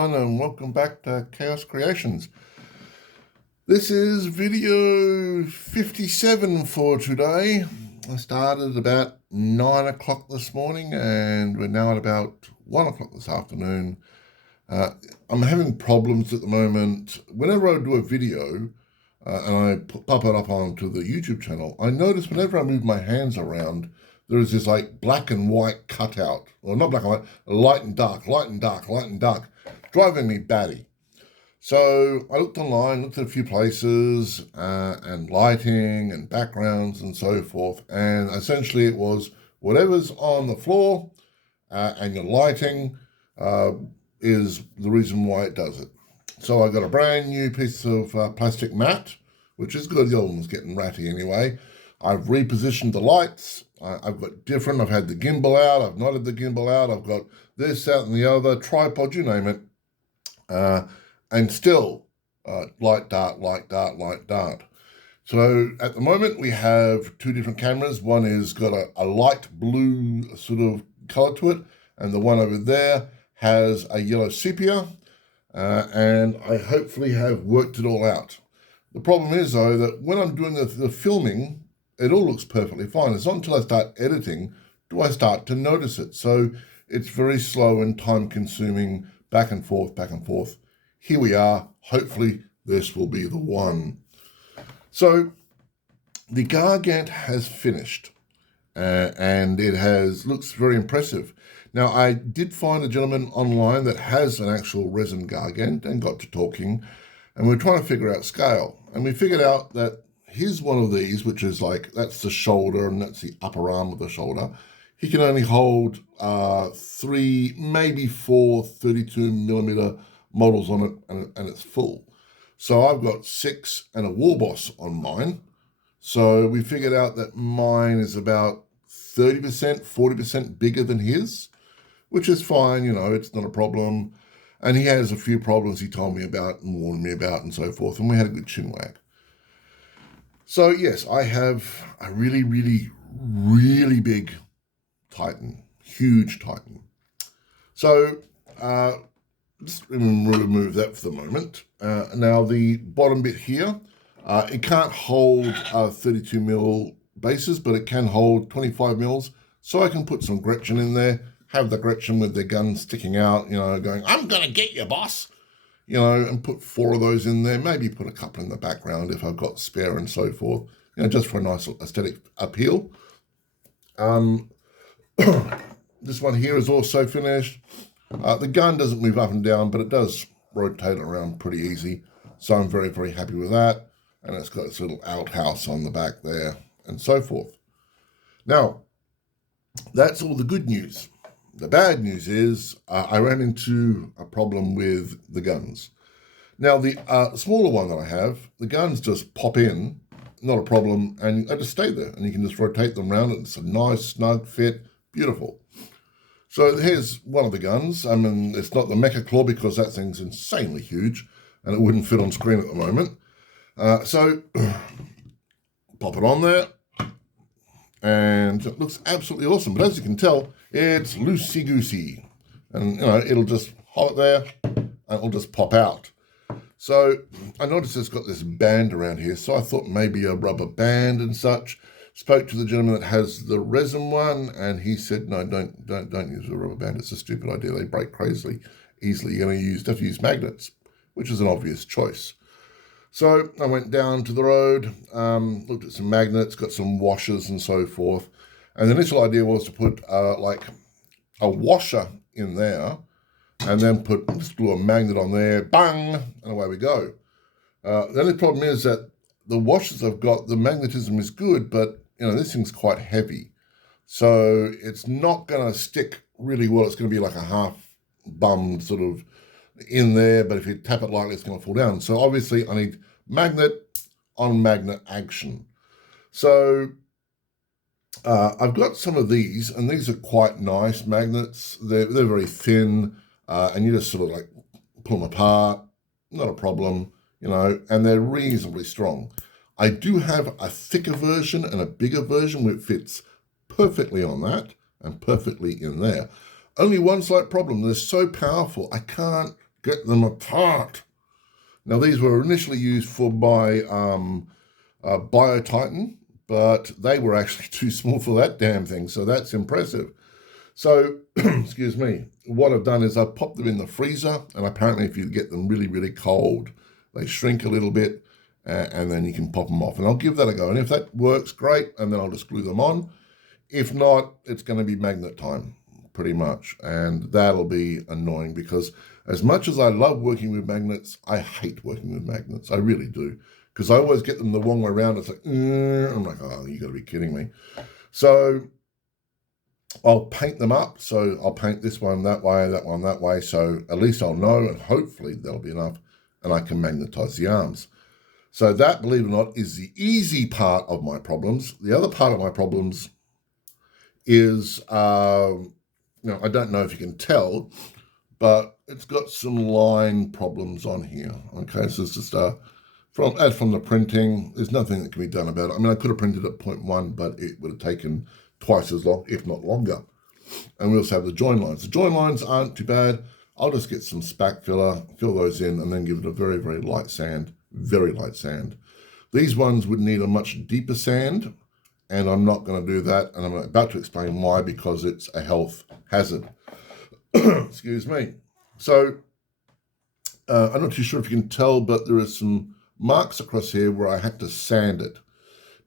everyone, and welcome back to Khaos Creations. This is video 57 for today. I started about 9 o'clock this morning and we're now at about 1 o'clock this afternoon. I'm having problems at the moment. Whenever I do a video and I pop it up onto the YouTube channel, I notice whenever I move my hands around, there is this like black and white cutout, or not black and white, light and dark, light and dark, light and dark, driving me batty. So I looked online, looked at a few places, and lighting and backgrounds and so forth. And essentially it was whatever's on the floor and your lighting is the reason why it does it. So I got a brand new piece of plastic mat, which is good. The old one's getting ratty anyway. I've repositioned the lights. I've got different. I've had the gimbal out. I've not had the gimbal out. I've got this, that, and the other, tripod, you name it. And still light, dark, light, dark, light, dark. So at the moment we have two different cameras. One is got a light blue sort of color to it, and the one over there has a yellow sepia. And I hopefully have worked it all out. The problem is though that when I'm doing the filming, it all looks perfectly fine. It's not until I start editing do I start to notice it. So it's very slow and time consuming, back and forth, back and forth. Here we are. Hopefully this will be the one. So the gargant has finished and it looks very impressive. Now I did find a gentleman online that has an actual resin gargant and got to talking, and we're trying to figure out scale. And we figured out that here's one of these, which is like, that's the shoulder and that's the upper arm of the shoulder. He can only hold 3, maybe 4 32mm models on it, and it's full. So I've got 6 and a War Boss on mine. So we figured out that mine is about 30%, 40% bigger than his, which is fine, you know, it's not a problem. And he has a few problems he told me about and warned me about and so forth, and we had a good chin wag. So yes, I have a really, really, really big Titan, huge Titan. So just remove that for the moment. Now the bottom bit here, it can't hold 32mm bases, but it can hold 25mm. So I can put some Gretchen in there, have the Gretchen with their gun sticking out, you know, going, "I'm gonna get you, boss." You know, and put 4 of those in there, maybe put a couple in the background if I've got spare and so forth, you know, just for a nice aesthetic appeal. This one here is also finished. The gun doesn't move up and down, but it does rotate around pretty easy. So I'm very, very happy with that. And it's got this little outhouse on the back there and so forth. Now, that's all the good news. The bad news is I ran into a problem with the guns. Now, the smaller one that I have, the guns just pop in, not a problem, and they just stay there. And you can just rotate them around, and it's a nice, snug fit, beautiful. So here's one of the guns. I mean, it's not the Mecha Claw because that thing's insanely huge, and it wouldn't fit on screen at the moment. So pop it on there, and it looks absolutely awesome. But as you can tell, it's loosey-goosey. And, you know, it'll just hold it there, and it'll just pop out. So I noticed it's got this band around here, so I thought maybe a rubber band and such. Spoke to the gentleman that has the resin one, and he said, no, don't use a rubber band. It's a stupid idea. They break crazily easily. You're going to have to use magnets, which is an obvious choice. So I went down to the road, looked at some magnets, got some washers and so forth. And the initial idea was to put like a washer in there and then just glue a magnet on there, bang, and away we go. The only problem is that the washers I've got, the magnetism is good, but you know, this thing's quite heavy. So it's not going to stick really well. It's going to be like a half-bummed sort of in there, but if you tap it lightly, it's going to fall down. So obviously I need magnet on magnet action. So I've got some of these, and these are quite nice magnets. They're very thin, and you just sort of like pull them apart, not a problem, you know, and they're reasonably strong. I do have a thicker version and a bigger version which fits perfectly on that and perfectly in there. Only one slight problem, they're so powerful, I can't Get them apart. Now, these were initially used for my Biotitan, but they were actually too small for that damn thing, so that's impressive. So, excuse me, what I've done is I've popped them in the freezer, and apparently if you get them really, really cold, they shrink a little bit, and then you can pop them off. And I'll give that a go, and if that works, great, and then I'll just glue them on. If not, it's going to be magnet time, pretty much, and that'll be annoying because as much as I love working with magnets, I hate working with magnets. I really do, because I always get them the wrong way around. It's like, I'm like, oh, you got to be kidding me. So I'll paint them up. So I'll paint this one that way, that one that way. So at least I'll know, and hopefully that'll be enough, and I can magnetize the arms. So that, believe it or not, is the easy part of my problems. The other part of my problems is, I don't know if you can tell, but it's got some line problems on here. Okay, so it's just from the printing, there's nothing that can be done about it. I mean, I could have printed at 0.1, but it would have taken twice as long, if not longer. And we also have the join lines. The join lines aren't too bad. I'll just get some spack filler, fill those in, and then give it a very, very light sand, very light sand. These ones would need a much deeper sand, and I'm not going to do that, and I'm about to explain why, because it's a health hazard. Excuse me. So, I'm not too sure if you can tell, but there are some marks across here where I had to sand it.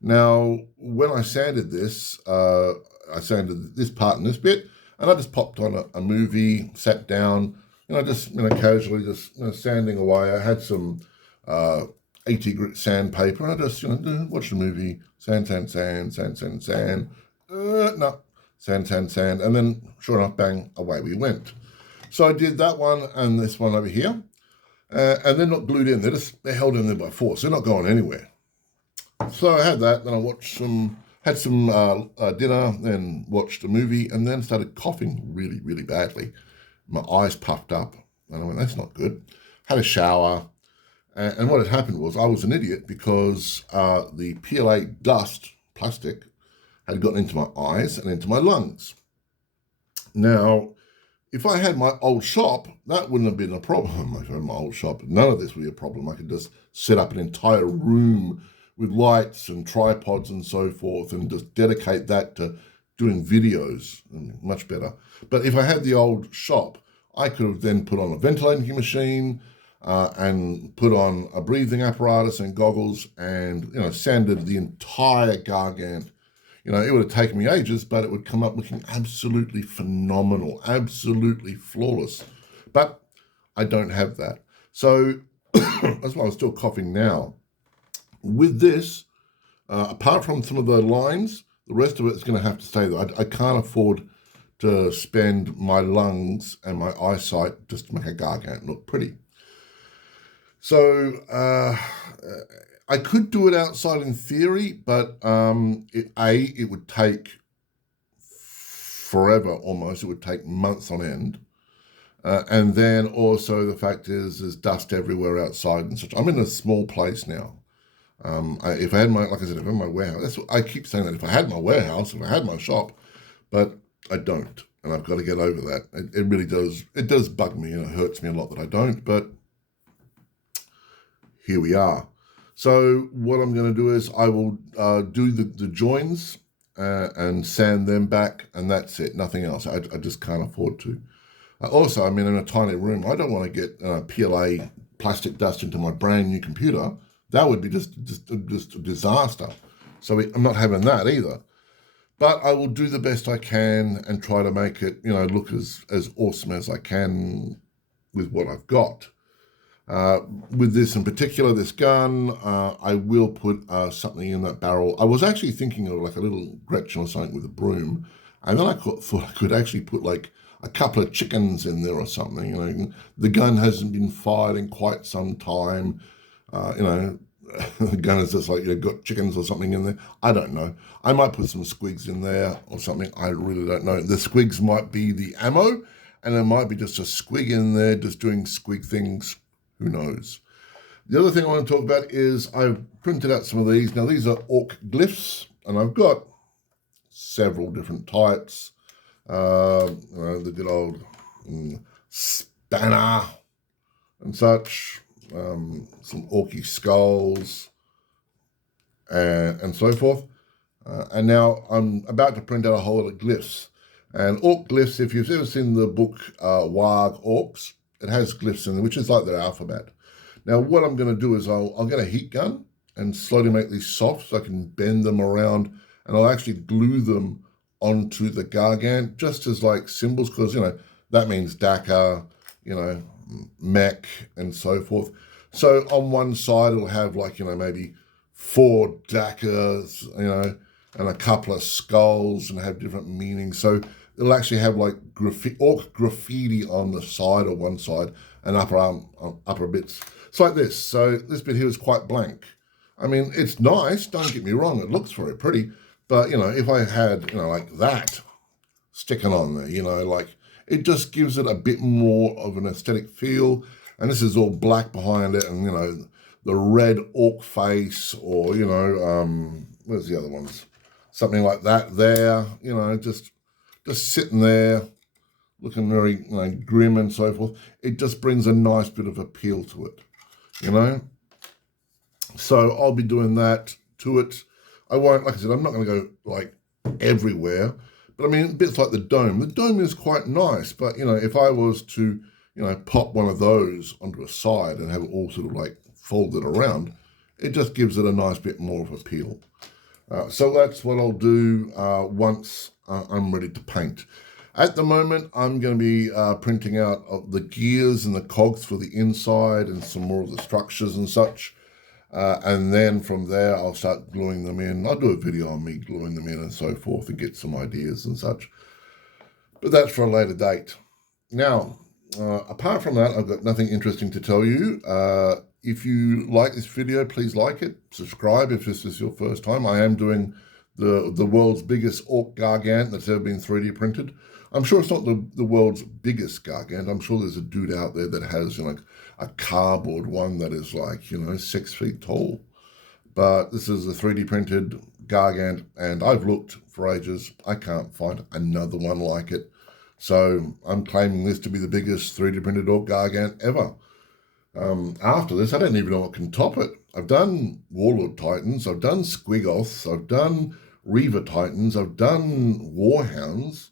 Now, when I sanded this, I sanded this part and this bit, and I just popped on a movie, sat down, just casually just sanding away. I had some 80 grit sandpaper. I just watched the movie, sand, no, sand, and then sure enough, bang, away we went. So I did that one and this one over here, and they're not glued in. They're held in there by force. They're not going anywhere. So I had that. Then I had some dinner, then watched a movie, and then started coughing really, really badly. My eyes puffed up, and I went, "That's not good." Had a shower. And what had happened was I was an idiot because the PLA dust, plastic, had gotten into my eyes and into my lungs. Now, if I had my old shop, that wouldn't have been a problem. If I had my old shop, none of this would be a problem. I could just set up an entire room with lights and tripods and so forth and just dedicate that to doing videos, much better. But if I had the old shop, I could have then put on a ventilating machine, and put on a breathing apparatus and goggles and, sanded the entire gargant. It would have taken me ages, but it would come up looking absolutely phenomenal, absolutely flawless. But I don't have that. So that's why I'm still coughing now. With this, apart from some of the lines, the rest of it is going to have to stay there. I can't afford to spend my lungs and my eyesight just to make a gargant look pretty. So I could do it outside in theory, but it would take forever almost. It would take months on end. And then also the fact is there's dust everywhere outside and such. I'm in a small place now. If I had like I said, if I had my warehouse, that's what I keep saying, that if I had my warehouse, if I had my shop, but I don't. And I've got to get over that. It really does. It does bug me, and it hurts me a lot that I don't, but here we are. So what I'm going to do is I will do the joins and sand them back, and that's it, nothing else. I just can't afford to. Also, I'm in a tiny room. I don't want to get PLA plastic dust into my brand new computer. That would be just a disaster. So I'm not having that either. But I will do the best I can and try to make it, look as awesome as I can with what I've got. With this in particular, this gun, I will put something in that barrel. I was actually thinking of like a little Gretchen or something with a broom, and then I thought I could actually put like a couple of chickens in there or something. The gun hasn't been fired in quite some time. The gun is just like, got chickens or something in there. I don't know. I might put some squigs in there or something. I really don't know. The squigs might be the ammo, and there might be just a squig in there just doing squig things. Who knows? The other thing I want to talk about is I've printed out some of these. Now, these are orc glyphs, and I've got several different types. The good old spanner, and such, some orky skulls, and so forth. And now I'm about to print out a whole lot of glyphs. And orc glyphs, if you've ever seen the book Warg Orcs, it has glyphs in there, which is like their alphabet. Now what I'm going to do is I'll get a heat gun and slowly make these soft so I can bend them around, and I'll actually glue them onto the gargant just as like symbols, because, you know, that means Dakar, you know, mech, and so forth. So on one side it'll have like, you know, maybe 4 Dakars, you know, and a couple of skulls and have different meanings. So it'll actually have like orc graffiti on the side or one side and upper bits. It's like this. So this bit here is quite blank. I mean, it's nice, don't get me wrong, it looks very pretty, but, you know, if I had, you know, like that sticking on there, you know, like, it just gives it a bit more of an aesthetic feel. And this is all black behind it, and, you know, the red orc face, or, you know, where's the other ones? Something like that there, you know, just sitting there, looking very, you know, grim and so forth. It just brings a nice bit of appeal to it, you know. So I'll be doing that to it. I won't, like I said, I'm not going to go like everywhere, but I mean, bits like the dome. The dome is quite nice, but, you know, if I was to, you know, pop one of those onto a side and have it all sort of like folded around, it just gives it a nice bit more of appeal. So that's what I'll do once I'm ready to paint. At the moment, I'm going to be printing out the gears and the cogs for the inside and some more of the structures and such. And then from there, I'll start gluing them in. I'll do a video on me gluing them in and so forth and get some ideas and such. But that's for a later date. Now, apart from that, I've got nothing interesting to tell you. If you like this video, please like it. Subscribe if this is your first time. I am doing the world's biggest orc gargant that's ever been 3D printed. I'm sure it's not the world's biggest gargant. I'm sure there's a dude out there that has, you know, a cardboard one that is like, you know, 6 feet tall. But this is a 3D printed gargant, and I've looked for ages. I can't find another one like it. So I'm claiming this to be the biggest 3D printed orc gargant ever. After this, I don't even know what can top it. I've done Warlord Titans, I've done Squigoths, I've done Reaver Titans, I've done Warhounds.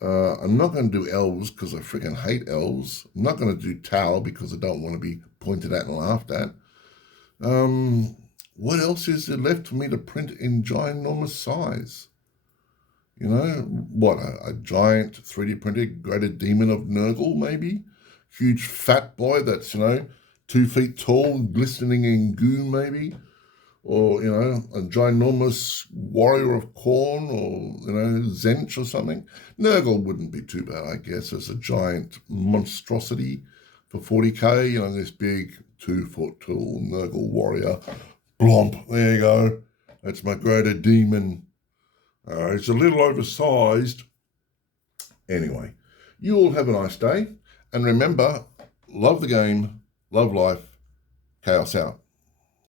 I'm not going to do elves because I freaking hate elves. I'm not going to do Tau because I don't want to be pointed at and laughed at. What else is there left for me to print in ginormous size? You know, what, a giant 3D printed greater demon of Nurgle, maybe? Huge fat boy that's, you know, 2 feet tall, glistening in goo, maybe? Or, you know, a ginormous warrior of Khorne, or, you know, Zench or something. Nurgle wouldn't be too bad, I guess, as a giant monstrosity for 40k, you know, this big 2 foot tall Nurgle warrior. Blomp, there you go. That's my greater demon. It's a little oversized. Anyway, you all have a nice day. And remember, love the game, love life, Khaos out.